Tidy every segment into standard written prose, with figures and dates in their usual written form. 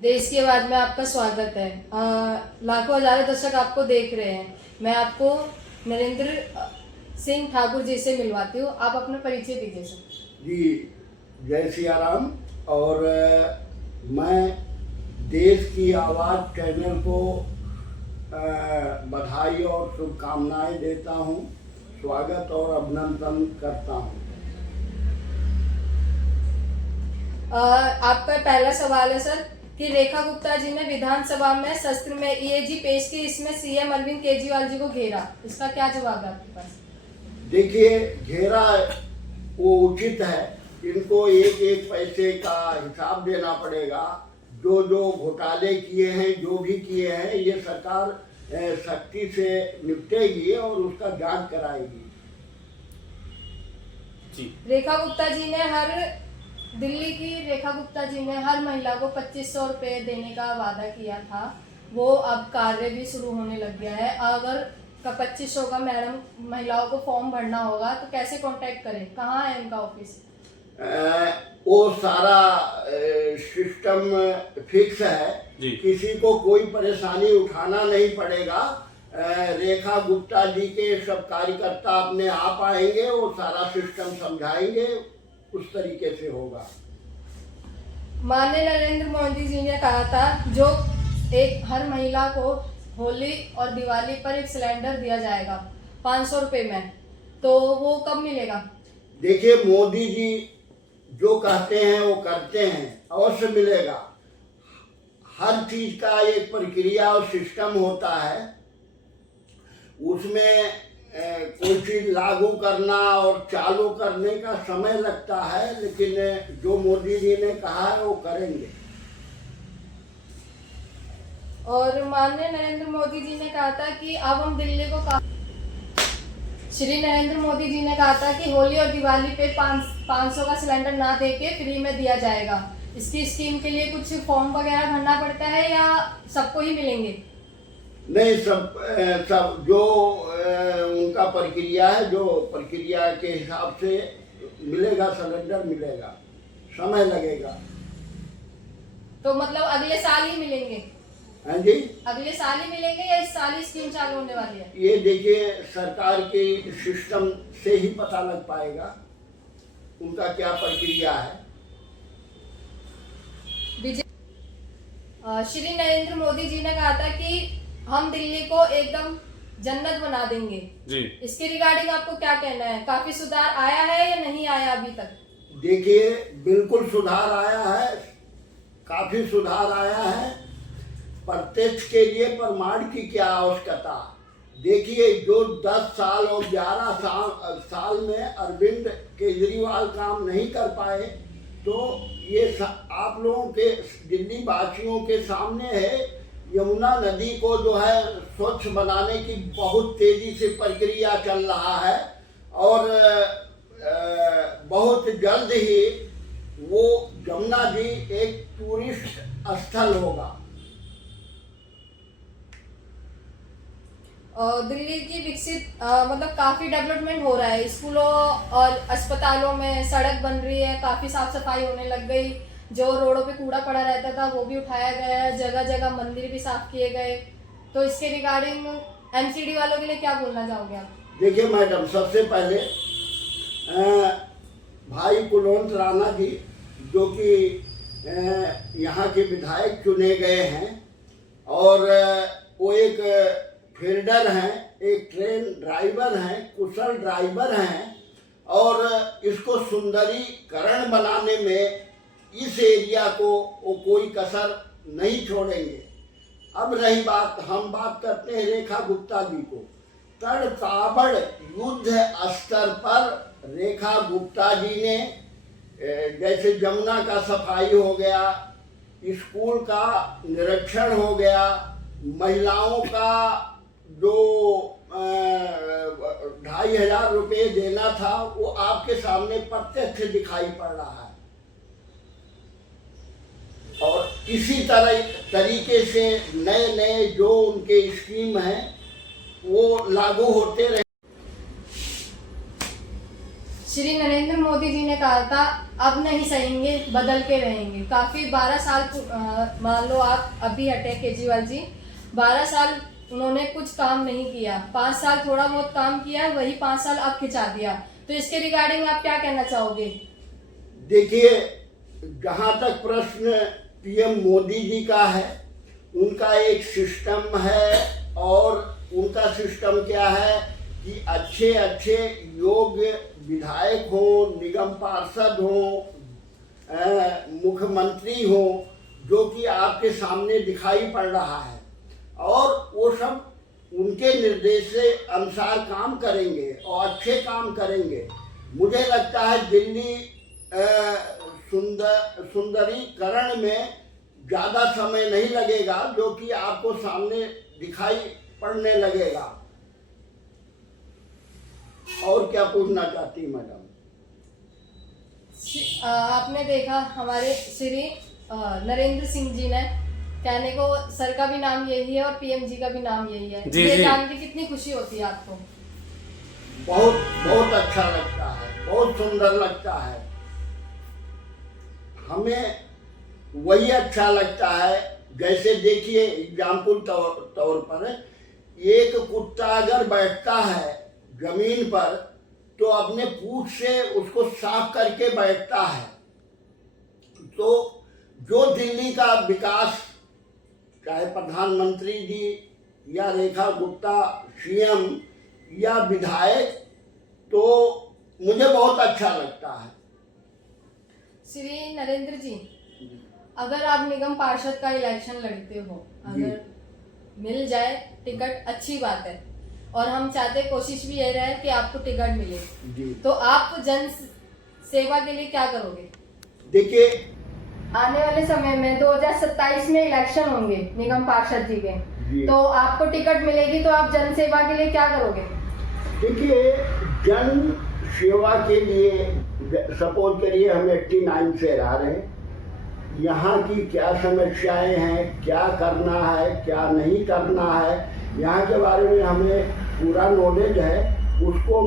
देश की आवाज में आपका स्वागत है। लाखों हजारों दर्शक आपको देख रहे हैं। मैं आपको नरेंद्र सिंह ठाकुर जी से मिलवाती हूँ। आप अपना परिचय दीजिए सर। जी, जय सिया राम। और मैं देश की आवाज़ चैनल को बधाई और शुभकामनाएं देता हूं, स्वागत और अभिनंदन करता हूं। आपका पहला सवाल है सर कि रेखा गुप्ता जी ने विधानसभा में शस्त्र में ईएजी पेश की, इसमें सीएम अरविंद केजरीवाल जी को घेरा, इसका क्या जवाब है आपके पास? देखिए, घेरा वो उचित है। इनको एक एक पैसे का हिसाब देना पड़ेगा। जो जो घोटाले किए हैं, जो भी किए हैं, ये सरकार सख्ती से निपटेगी और उसका जांच कराएगी। जी। दिल्ली की रेखा गुप्ता जी ने हर महिला को 2500 रुपए देने का वादा किया था। वो अब कार्य भी शुरू होने लग गया है। अगर 2500 का मैडम महिलाओं को फॉर्म भरना होगा तो कैसे कांटेक्ट करें, कहाँ है इनका ऑफिस? वो सारा सिस्टम फिक्स है, किसी को कोई परेशानी उठाना नहीं पड़ेगा। रेखा गुप्ता जी के सब कार्यकर्ता अपने आप आएंगे, वो सारा सिस्टम समझाएंगे, उस तरीके से होगा। माननीय नरेंद्र मोदी जी ने कहा था जो एक हर महिला को होली और दिवाली पर एक सिलेंडर दिया जाएगा 500 रुपए में, तो वो कब मिलेगा? देखिए, मोदी जी जो कहते हैं वो करते हैं, अवश्य मिलेगा। हर चीज का एक प्रक्रिया और सिस्टम होता है, उसमें कोई चीज लागू करना और चालू करने का समय लगता है, लेकिन जो मोदी जी ने कहा है वो करेंगे। और माननीय नरेंद्र मोदी जी ने कहा था कि अब हम दिल्ली को श्री नरेंद्र मोदी जी ने कहा था कि होली और दिवाली पे 500 का सिलेंडर ना देके फ्री में दिया जाएगा। इसकी स्कीम के लिए कुछ फॉर्म वगैरह भरना पड़ता है या सबको ही मिलेंगे? नहीं, सब जो उनका प्रक्रिया है, जो प्रक्रिया के हिसाब से मिलेगा, सिलेंडर मिलेगा, समय लगेगा। तो मतलब अगले साल ही मिलेंगे? हाँ जी, अगले साल ही मिलेंगे या इस साल ही स्कीम चालू होने वाली है? ये देखिए, सरकार के सिस्टम से ही पता लग पाएगा उनका क्या प्रक्रिया है। श्री नरेंद्र मोदी जी ने कहा था कि हम दिल्ली को एकदम जन्नत बना देंगे जी। इसके रिगार्डिंग आपको क्या कहना है? काफी सुधार आया है या नहीं आया अभी तक? देखिए, बिल्कुल सुधार आया है, काफी सुधार आया है। प्रत्यक्ष के लिए प्रमाण की क्या आवश्यकता। देखिए, जो 10 साल और 11 साल में अरविंद केजरीवाल काम नहीं कर पाए, तो ये आप लोगों के, दिल्ली वासियों के सामने है। यमुना नदी को जो है स्वच्छ बनाने की बहुत तेजी से प्रक्रिया चल रहा है और बहुत जल्द ही वो यमुना जी एक टूरिस्ट स्थल होगा। दिल्ली की विकसित मतलब काफी डेवलपमेंट हो रहा है। स्कूलों और अस्पतालों में सड़क बन रही है, काफी साफ सफाई होने लग गई। जो रोडों पे कूड़ा पड़ा रहता था वो भी उठाया गया है, जगह जगह मंदिर भी साफ किए गए। तो इसके रिगार्डिंग एमसीडी वालों के लिए क्या बोलना चाहोगे आप? देखिए मैडम, सबसे पहले भाई कुलवंत राणा जी, जो कि यहाँ के विधायक चुने गए हैं और वो एक फील्डर हैं, एक ट्रेन ड्राइवर हैं, कुशल ड्राइवर हैं और इसको सुंदरीकरण बनाने में इस एरिया को वो कोई कसर नहीं छोड़ेंगे। अब रही बात, हम बात करते हैं रेखा गुप्ता जी को। तड़ताबड़ युद्ध स्तर पर रेखा गुप्ता जी ने, जैसे जमुना का सफाई हो गया, स्कूल का निरीक्षण हो गया, महिलाओं का जो 2500 रुपये देना था वो आपके सामने प्रत्यक्ष दिखाई पड़ रहा है। और इसी तरीके से नए नए जो उनके स्कीम हैं वो लागू होते रहे। श्री नरेंद्र मोदी जी ने कहा था अब नहीं सहेंगे, बदल के रहेंगे। काफ़ी 12 साल मान लो आप अभी हटे केजरीवाल जी, 12 साल उन्होंने कुछ काम नहीं किया, 5 साल थोड़ा बहुत काम किया, वही 5 साल अब खिंचा दिया। तो इसके रिगार्डिंग आप क्या कहना चाहोगे? देखिए, जहाँ तक प्रश्न पीएम मोदी जी का है, उनका एक सिस्टम है और उनका सिस्टम क्या है कि अच्छे अच्छे योग्य विधायक हो, निगम पार्षद हो, मुख्यमंत्री हो, जो कि आपके सामने दिखाई पड़ रहा है और वो सब उनके निर्देश से अनुसार काम करेंगे और अच्छे काम करेंगे। मुझे लगता है दिल्ली सुंदरीकरण में ज़्यादा समय नहीं लगेगा, जो कि आपको सामने दिखाई पड़ने लगेगा। और क्या पूछना चाहती मैडम? आपने देखा हमारे श्री नरेंद्र सिंह जी ने, कहने को सर का भी नाम यही है और पीएम जी का भी नाम यही है। ये जान के कितनी खुशी होती है आपको? बहुत बहुत अच्छा लगता है, बहुत सुंदर लगता है। हमें वही अच्छा लगता है, जैसे देखिए एग्जाम्पल तौर पर एक कुत्ता अगर बैठता है जमीन पर तो अपने पूंछ से उसको साफ करके बैठता है। तो जो दिल्ली का विकास, चाहे प्रधानमंत्री जी या रेखा गुप्ता सीएम या विधायक, तो मुझे बहुत अच्छा लगता है। श्री नरेंद्र जी, अगर आप निगम पार्षद का इलेक्शन लड़ते हो, अगर मिल जाए टिकट, अच्छी बात है, और हम चाहते कोशिश भी यही रहे कि आपको टिकट मिले, तो आप जन सेवा के लिए क्या करोगे? देखिए, आने वाले समय में 2027 में इलेक्शन होंगे निगम पार्षद जी के, तो आपको टिकट मिलेगी, तो आप जन सेवा के लिए क्या करोगे? देखिए, जन सेवा के लिए सपोज करिए हम 89 से रह रहे हैं, यहाँ की क्या समस्याएं हैं, क्या करना है, क्या नहीं करना है, यहाँ के बारे में हमें पूरा नॉलेज है। उसको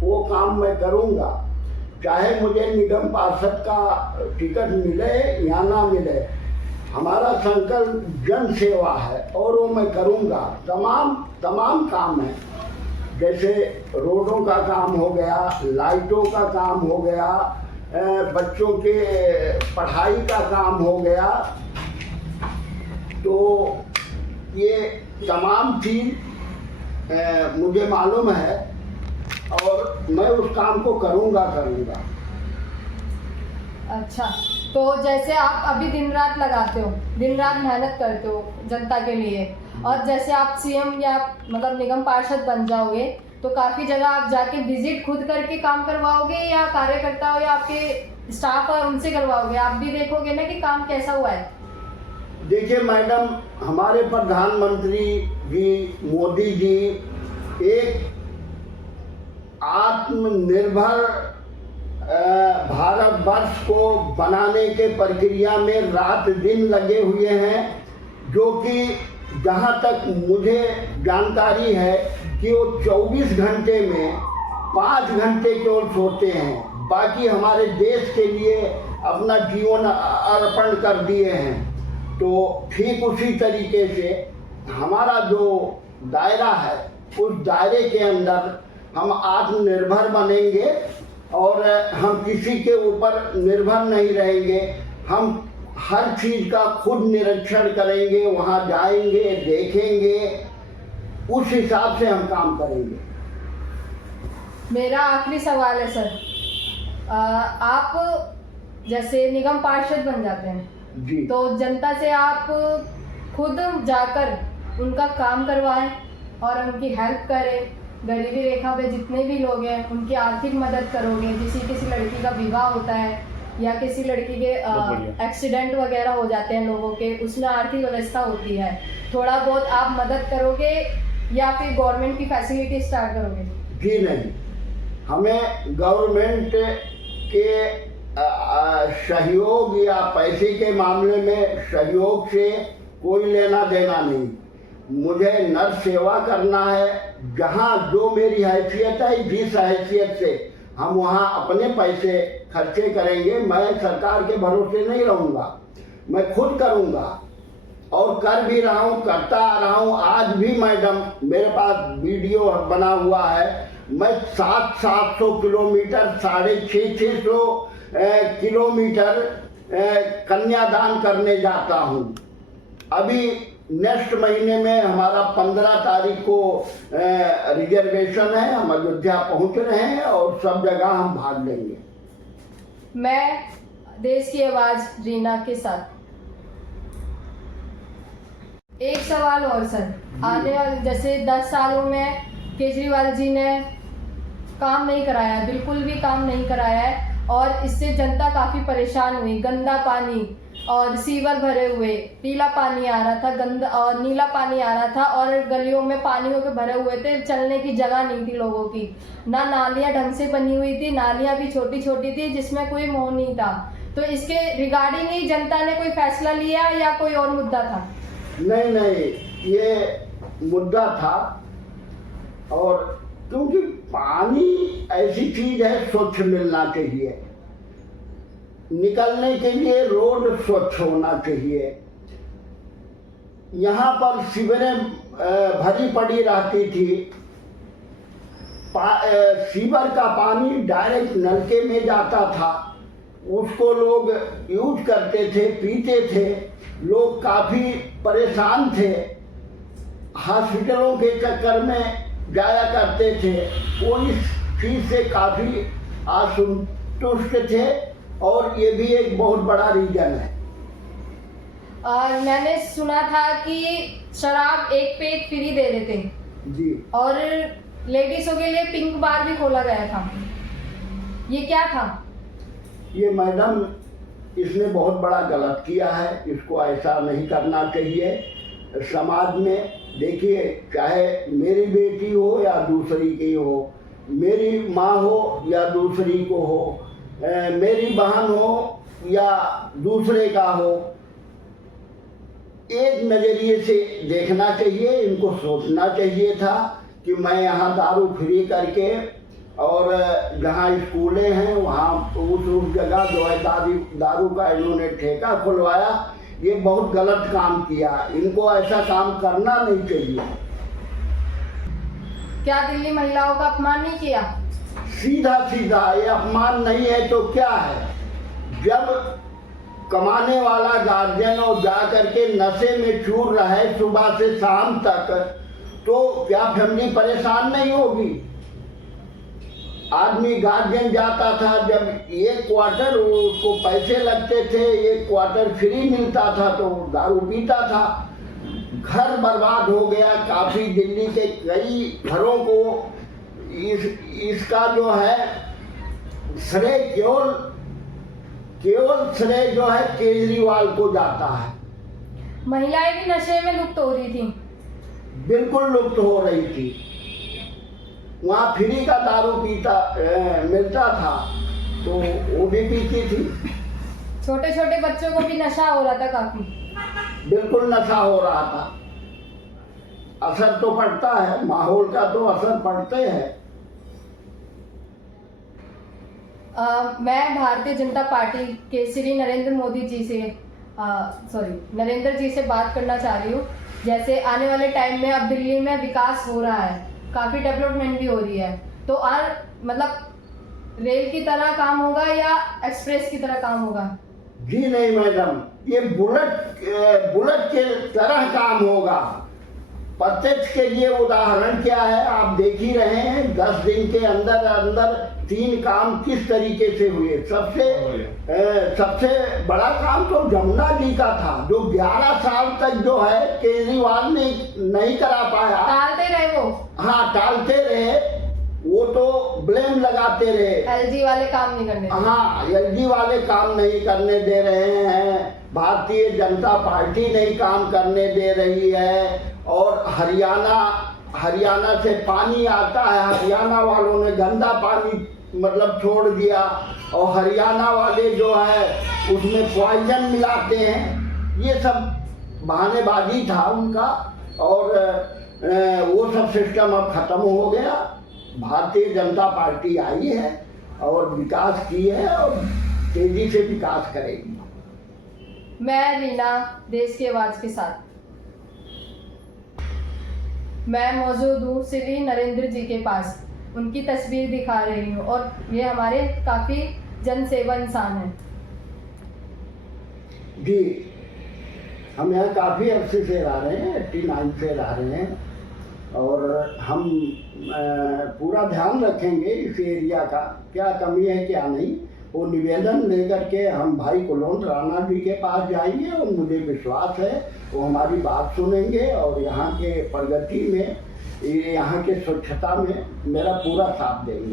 वो काम मैं करूँगा, चाहे मुझे निगम पार्षद का टिकट मिले या ना मिले। हमारा संकल्प जन सेवा है और वो मैं करूँगा। तमाम काम है, जैसे रोडों का काम हो गया, लाइटों का काम हो गया, बच्चों के पढ़ाई का काम हो गया, तो ये तमाम चीज़ मुझे मालूम है और मैं उस काम को करूँगा। अच्छा, तो जैसे आप अभी दिन रात लगाते हो, दिन रात मेहनत करते हो जनता के लिए, और जैसे आप सीएम या मतलब निगम पार्षद बन जाओगे तो काफ़ी जगह आप जाके विजिट खुद करके काम करवाओगे या कार्यकर्ता हो या आपके स्टाफ है उनसे करवाओगे? आप भी देखोगे ना कि काम कैसा हुआ है। देखिए मैडम, हमारे प्रधानमंत्री जी मोदी जी एक आत्मनिर्भर भारतवर्ष को बनाने के प्रक्रिया में रात दिन लगे हुए हैं, जो कि जहाँ तक मुझे जानकारी है कि वो 24 घंटे में 5 घंटे केवल सोते हैं, बाकी हमारे देश के लिए अपना जीवन अर्पण कर दिए हैं। तो ठीक उसी तरीके से हमारा जो दायरा है, उस दायरे के अंदर हम आत्मनिर्भर बनेंगे और हम किसी के ऊपर निर्भर नहीं रहेंगे। हम हर चीज़ का खुद निरीक्षण करेंगे, वहाँ जाएंगे, देखेंगे, उस हिसाब से हम काम करेंगे। मेरा आखिरी सवाल है सर, आप जैसे निगम पार्षद बन जाते हैं जी, तो जनता से आप खुद जाकर उनका काम करवाएं और उनकी हेल्प करें। गरीबी रेखा पे जितने भी लोग हैं उनकी आर्थिक मदद करोगे। किसी लड़की का विवाह होता है या किसी लड़की के एक्सीडेंट वगैरह हो जाते हैं लोगों के, उसमें आर्थिक व्यवस्था होती है, थोड़ा बहुत आप मदद करोगे या फिर गवर्नमेंट की फैसिलिटी स्टार्ट करोगे? जी नहीं, हमें गवर्नमेंट के सहयोग या पैसे के मामले में सहयोग से कोई लेना देना नहीं। मुझे नर सेवा करना है। जहाँ जो मेरी हैसियत है, जिस हैसियत से हम वहाँ अपने पैसे खर्चे करेंगे। मैं सरकार के भरोसे नहीं रहूँगा, मैं खुद करूँगा और कर भी रहा हूँ, करता आ रहा हूँ। आज भी मैडम मेरे पास वीडियो बना हुआ है, मैं 700 किलोमीटर, 650 किलोमीटर कन्यादान करने जाता हूँ। अभी नेक्स्ट महीने में हमारा 15 तारीख को रिजर्वेशन है, हम अयोध्या पहुँच रहे हैं और सब जगह हम भाग लेंगे। मैं देश की आवाज़ रीना के साथ। एक सवाल और सर, आने वाले जैसे 10 सालों में केजरीवाल जी ने काम नहीं कराया, बिल्कुल भी काम नहीं कराया है और इससे जनता काफ़ी परेशान हुई। गंदा पानी और सीवर भरे हुए, पीला पानी आ रहा था, गंदा और नीला पानी आ रहा था और गलियों में पानियों के भरे हुए थे, चलने की जगह नहीं थी लोगों की। ना नालियाँ ढंग से बनी हुई थी, नालियाँ भी छोटी छोटी थी जिसमें कोई मोह नहीं था। तो इसके रिगार्डिंग ही जनता ने कोई फैसला लिया या कोई और मुद्दा था? नहीं, ये मुद्दा था। और क्योंकि पानी ऐसी चीज है, स्वच्छ मिलना चाहिए, निकलने के लिए रोड स्वच्छ होना चाहिए। यहाँ पर सीवरें भरी पड़ी रहती थी, सीवर का पानी डायरेक्ट नलके में जाता था, उसको लोग यूज करते थे, पीते थे, लोग काफ़ी परेशान थे, हॉस्पिटलों के चक्कर में जाया करते थे, वो इस चीज़ से काफ़ी असंतुष्ट थे और ये भी एक बहुत बड़ा रीजन है। और मैंने सुना था कि शराब एक पे एक फ्री दे रहे थे जी, और लेडीज़ों के लिए पिंक बार भी खोला गया था, ये क्या था? ये मैडम इसने बहुत बड़ा गलत किया है, इसको ऐसा नहीं करना चाहिए। समाज में देखिए, चाहे मेरी बेटी हो या दूसरी की हो, मेरी माँ हो या दूसरी को हो, मेरी बहन हो या दूसरे का हो, एक नज़रिए से देखना चाहिए। इनको सोचना चाहिए था कि मैं यहाँ दारू फ्री करके और जहाँ स्कूलें हैं वहाँ उस जगह जो है दारू का इन्होंने ठेका खुलवाया। ये बहुत गलत काम किया, इनको ऐसा काम करना नहीं चाहिए। क्या दिल्ली महिलाओं का अपमान नहीं किया? सीधा ये अपमान नहीं है तो क्या है? जब कमाने वाला गार्जियन और जा करके नशे में चूर रहा है सुबह से शाम तक, तो क्या फैमिली परेशान नहीं होगी? आदमी गार्जियन जाता था, जब एक क्वार्टर उसको पैसे लगते थे, एक क्वार्टर फ्री मिलता था तो दारू पीता था। घर बर्बाद हो गया। काफ़ी दिल्ली के कई घरों को इसका जो है श्रेय केवल श्रेय जो है केजरीवाल को जाता है। महिलाएं भी नशे में लुप्त हो रही थी? बिल्कुल लुप्त हो रही थी। वहाँ फ्री का दारू मिलता था तो वो भी पीती थी। छोटे छोटे बच्चों को भी नशा हो रहा था काफी? बिल्कुल नशा हो रहा था। असर तो पड़ता है, माहौल का तो असर पड़ते हैं। मैं भारतीय जनता पार्टी के श्री नरेंद्र मोदी जी से नरेंद्र जी से बात करना चाह रही हूँ। जैसे आने वाले टाइम में अब दिल्ली में विकास हो रहा है, काफ़ी डेवलपमेंट भी हो रही है, तो मतलब रेल की तरह काम होगा या एक्सप्रेस की तरह काम होगा? जी नहीं मैडम, ये बुलेट के तरह काम होगा। प्रत्यक्ष के लिए उदाहरण क्या है, आप देख ही रहे हैं। 10 दिन के अंदर 3 काम किस तरीके से हुए। सबसे बड़ा काम तो जमुना जी का था, जो 11 साल तक जो है केजरीवाल ने नहीं करा पाया। टालते रहे वो। हाँ, टालते रहे, वो तो ब्लेम लगाते रहे। एलजी वाले काम नहीं करने। हाँ, एलजी वाले काम नहीं करने दे रहे हैं, भारतीय जनता पार्टी नहीं काम करने दे रही है। और हरियाणा से पानी आता है, हरियाणा वालों ने गंदा पानी मतलब छोड़ दिया और हरियाणा वाले जो है उसमें पॉइजन मिलाते हैं। ये सब बहानेबाजी था उनका। और वो सब सिस्टम अब खत्म हो गया। भारतीय जनता पार्टी आई है और विकास की है और तेजी से विकास करेगी। मैं रीना देश की आवाज़ के साथ मैं मौजूद हूँ श्री नरेंद्र जी के पास, उनकी तस्वीर दिखा रही हूँ और ये हमारे काफ़ी जनसेवा इंसान हैं। जी, हम यहाँ काफ़ी अरसे से रह रहे हैं, 89 से रह रहे हैं और हम पूरा ध्यान रखेंगे इस एरिया का, क्या कमी है क्या नहीं। वो निवेदन लेकर के हम भाई कुलवंत राणा जी के पास जाएंगे और मुझे विश्वास है वो हमारी बात सुनेंगे और यहाँ के प्रगति में, यहाँ के स्वच्छता में मेरा पूरा साथ देंगे।